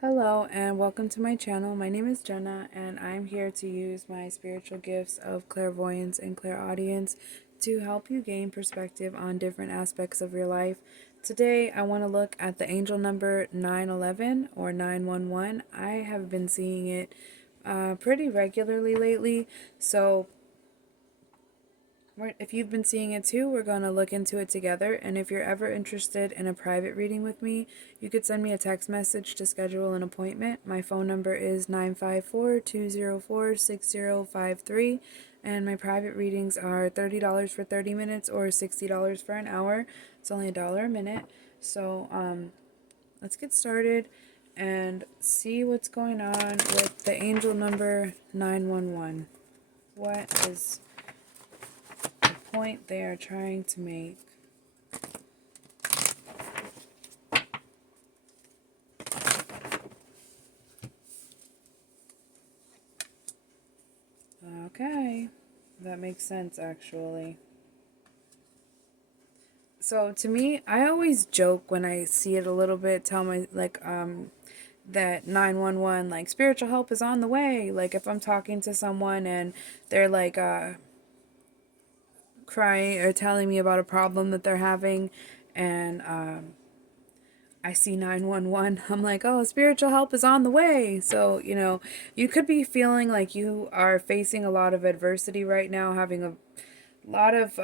Hello and welcome to my channel. My name is Jenna and I'm here to use my spiritual gifts of clairvoyance and clairaudience to help you gain perspective on different aspects of your life. Today I want to look at the angel number 911 or 911. I have been seeing it pretty regularly lately, so if you've been seeing it too, we're going to look into it together. And if you're ever interested in a private reading with me, you could send me a text message to schedule an appointment. My phone number is 954-204-6053. And my private readings are $30 for 30 minutes or $60 for an hour. It's only $1 a minute. So let's get started and see what's going on with the angel number 911. What is point they are trying to make? Okay, that makes sense actually. So to me, I always joke when I see it a little bit, tell my that 911 like spiritual help is on the way. Like if I'm talking to someone and they're like crying or telling me about a problem that they're having and I see 911, I'm like, oh, spiritual help is on the way. So, you could be feeling like you are facing a lot of adversity right now, having a lot of,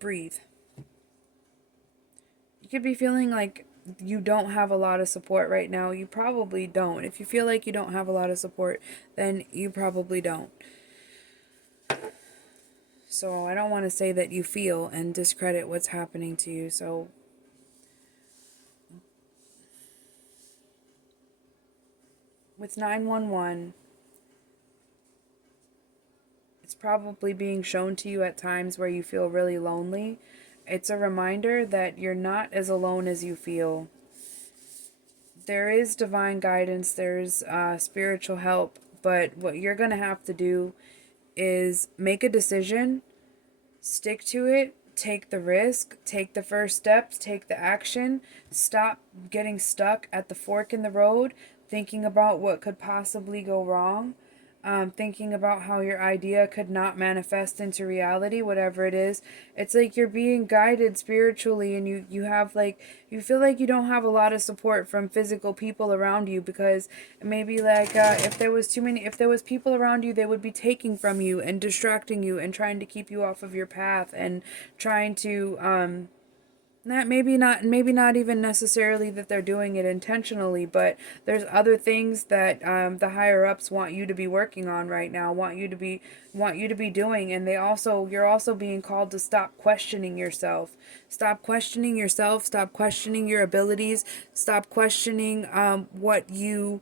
breathe. You could be feeling like you don't have a lot of support right now. You probably don't. If you feel like you don't have a lot of support, then you probably don't. So, I don't want to say that you feel and discredit what's happening to you. So, with 911, it's probably being shown to you at times where you feel really lonely. It's a reminder that you're not as alone as you feel. There is divine guidance, there's spiritual help, but what you're going to have to do is make a decision, stick to it, take the risk, take the first steps, take the action, stop getting stuck at the fork in the road, thinking about what could possibly go wrong, thinking about how your idea could not manifest into reality, whatever it is. It's like you're being guided spiritually, and you have like, you feel like you don't have a lot of support from physical people around you, because maybe like if there was too many, if there was people around you, they would be taking from you and distracting you and trying to keep you off of your path and trying to not maybe not even necessarily that they're doing it intentionally, but there's other things that the higher ups want you to be working on right now, want you to be doing, and you're also being called to stop questioning yourself. Stop questioning yourself, stop questioning your abilities, stop questioning what you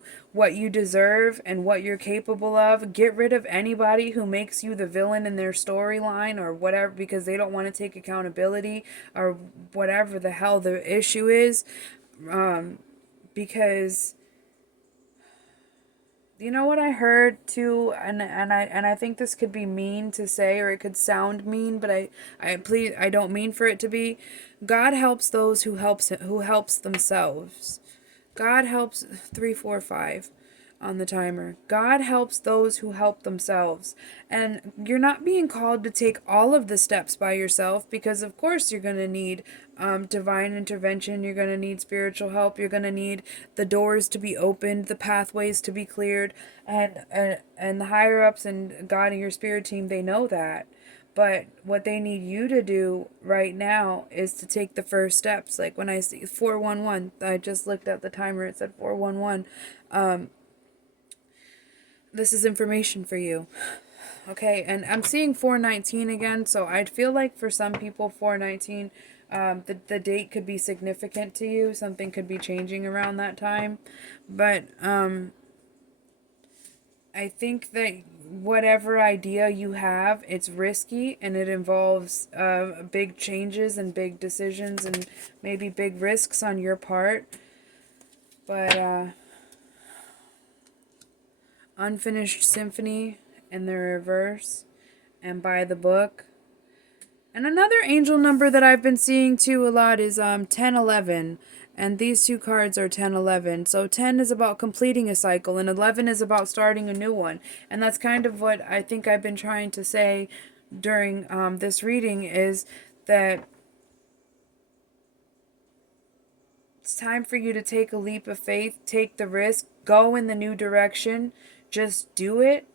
deserve and what you're capable of. Get rid of anybody who makes you the villain in their storyline or whatever, because they don't want to take accountability or whatever the hell the issue is. Because you know what I heard too, and I think this could be mean to say, or it could sound mean, but I don't mean for it to be. God helps those who helps themselves. God helps 345 on the timer. God helps those who help themselves. And you're not being called to take all of the steps by yourself, because of course you're going to need divine intervention. You're going to need spiritual help. You're going to need the doors to be opened, the pathways to be cleared, and the higher ups and God and your spirit team, they know that. But what they need you to do right now is to take the first steps. Like when I see 411, I just looked at the timer, it said 411. This is information for you. Okay, and I'm seeing 419 again, so I'd feel like for some people 419, the date could be significant to you. Something could be changing around that time. But I think that whatever idea you have, it's risky and it involves big changes and big decisions and maybe big risks on your part. But Unfinished Symphony in the reverse and By the Book. And another angel number that I've been seeing too a lot is 1011. And these two cards are 10, 11. So 10 is about completing a cycle, and 11 is about starting a new one. And that's kind of what I think I've been trying to say during this reading, is that it's time for you to take a leap of faith, take the risk, go in the new direction, just do it.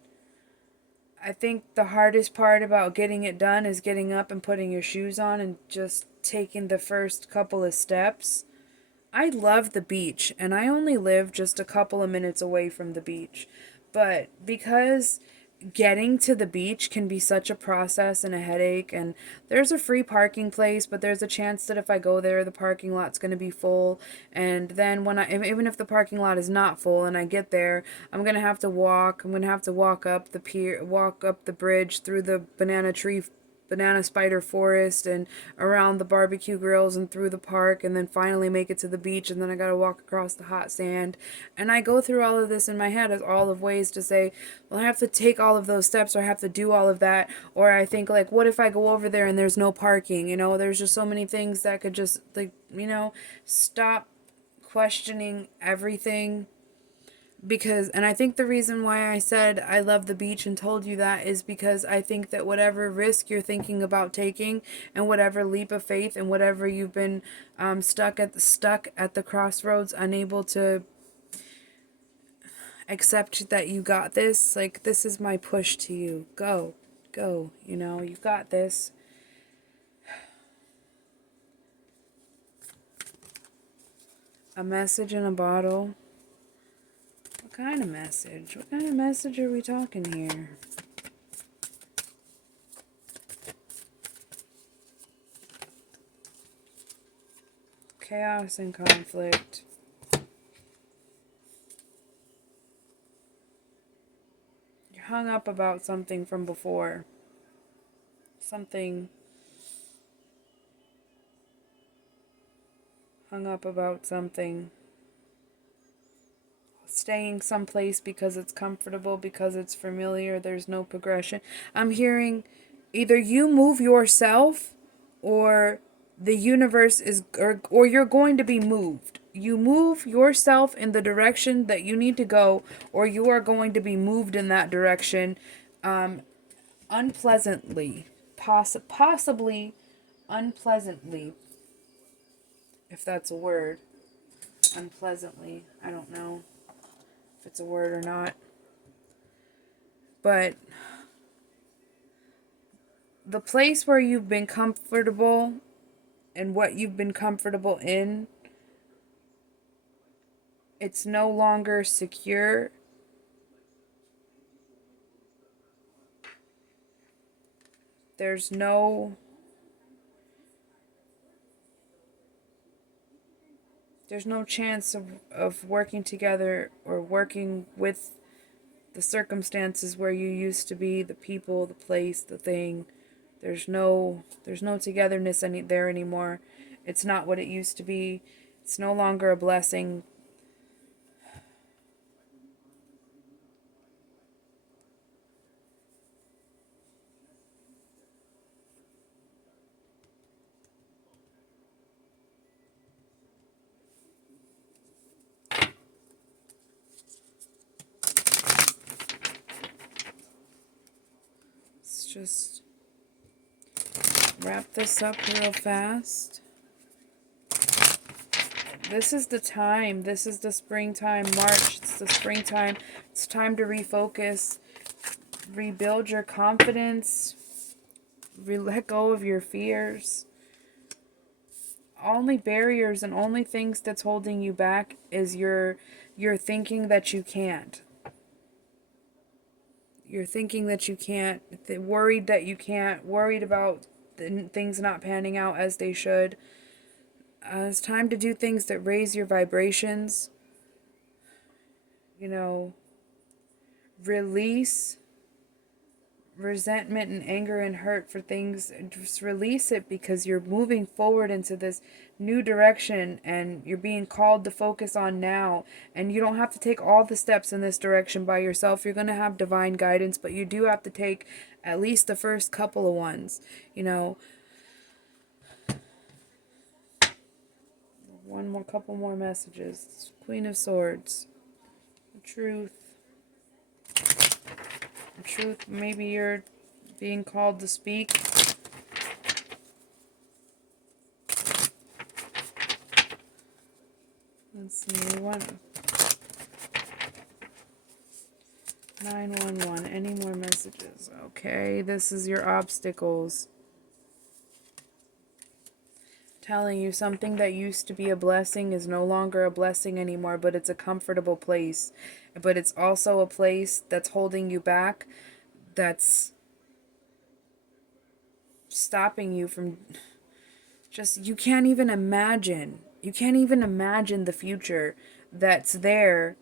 I think the hardest part about getting it done is getting up and putting your shoes on and just taking the first couple of steps. I love the beach, and I only live just a couple of minutes away from the beach. But because getting to the beach can be such a process and a headache, and there's a free parking place, but there's a chance that if I go there, the parking lot's going to be full. And then even if the parking lot is not full and I get there, I'm going to have to walk. I'm going to have to walk up the pier, walk up the bridge through the banana spider forest and around the barbecue grills and through the park, and then finally make it to the beach, and then I gotta walk across the hot sand. And I go through all of this in my head as all of ways to say, well, I have to take all of those steps, or I have to do all of that. Or I think, like, what if I go over there and there's no parking? There's just so many things that could just, like, stop questioning everything. And I think the reason why I said I love the beach and told you that is because I think that whatever risk you're thinking about taking, and whatever leap of faith, and whatever you've been stuck at the crossroads, unable to accept that you got this, like, this is my push to you. Go, you've got this. A message in a bottle. What kind of message? What kind of message are we talking here? Chaos and conflict. You're hung up about something from before. Something hung up about something. Staying someplace because it's comfortable, because it's familiar, there's no progression. I'm hearing either you move yourself, or the universe is, or you're going to be moved. You move yourself in the direction that you need to go, or you are going to be moved in that direction, unpleasantly, possibly unpleasantly, if that's a word. Unpleasantly, I don't know if it's a word or not. But the place where you've been comfortable and what you've been comfortable in, it's no longer secure. There's no chance of working together or working with the circumstances where you used to be, the people, the place, the thing. There's no togetherness there anymore. It's not what it used to be. It's no longer a blessing. Let's just wrap this up real fast. This is the time. This is the springtime, March. It's the springtime. It's time to refocus, rebuild your confidence, let go of your fears. Only barriers and only things that's holding you back is your thinking that you can't. You're thinking that you can't, worried that you can't, worried about things not panning out as they should. It's time to do things that raise your vibrations. Release resentment and anger and hurt for things. Just release it, because you're moving forward into this new direction, and you're being called to focus on now. And you don't have to take all the steps in this direction by yourself. You're going to have divine guidance, but you do have to take at least the first couple of ones. Couple more messages. Queen of Swords. Truth. Truth. Maybe you're being called to speak. Let's see. 911. Any more messages? Okay, this is your obstacles. Telling you something that used to be a blessing is no longer a blessing anymore, but it's a comfortable place. But it's also a place that's holding you back, that's stopping you from just, you can't even imagine. You can't even imagine the future that's there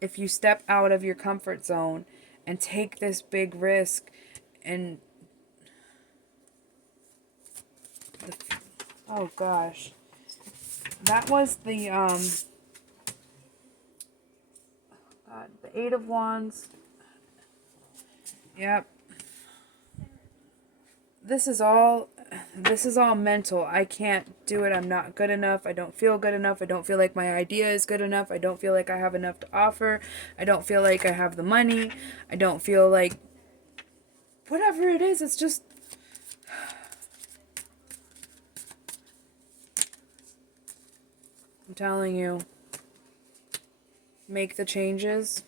if you step out of your comfort zone and take this big risk. And oh gosh, that was the Eight of Wands. Yep. This is all mental. I can't do it. I'm not good enough. I don't feel good enough. I don't feel like my idea is good enough. I don't feel like I have enough to offer. I don't feel like I have the money. I don't feel like whatever it is, it's just I'm telling you, make the changes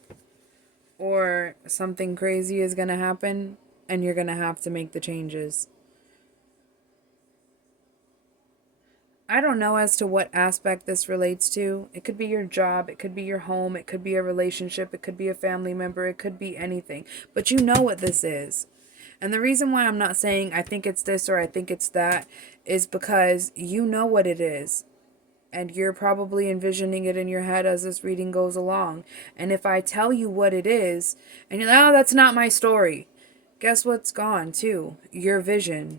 or something crazy is going to happen and you're going to have to make the changes. I don't know as to what aspect this relates to. It could be your job, it could be your home, it could be a relationship, it could be a family member, it could be anything. But you know what this is. And the reason why I'm not saying I think it's this or I think it's that is because you know what it is. And you're probably envisioning it in your head as this reading goes along. And if I tell you what it is, and you're like, oh, that's not my story. Guess what's gone too? Your vision.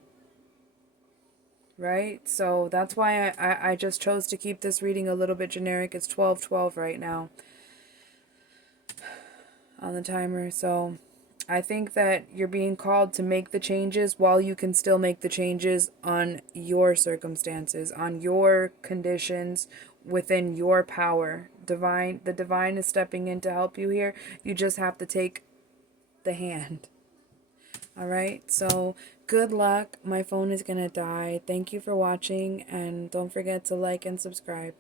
Right? So that's why I just chose to keep this reading a little bit generic. It's 12:12 right now on the timer. So I think that you're being called to make the changes while you can still make the changes on your circumstances, on your conditions, within your power. The divine is stepping in to help you here. You just have to take the hand. All right, so good luck. My phone is gonna die. Thank you for watching, and don't forget to like and subscribe.